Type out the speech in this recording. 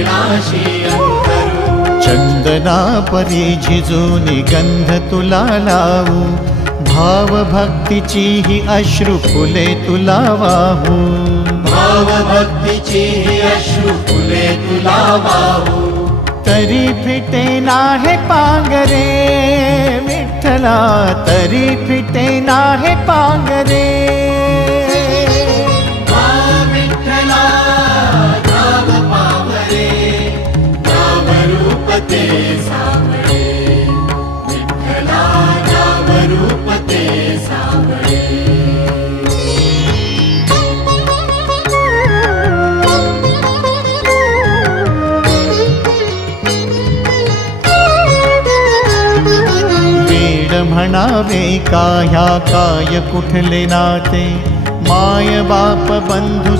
चरणाशी अंतरू। चंदना परी झिजूनी गंध तुला लावू, भाव भक्तीची ही अश्रु फुले तुला वाहू। भाव भक्तीची ही अश्रु फुले तुला वाहू। तरी फिटे नाहे पांगरे विठ्ठला, तरी फिटे नाहे पांगरे। विठ्ठला नाम पावरे, नाम रूप ते सावळे। विठ्ठला नाम रूप ते सावळे। म्हणावे का ह्या काय कुठले नाते, माय बाप बंधू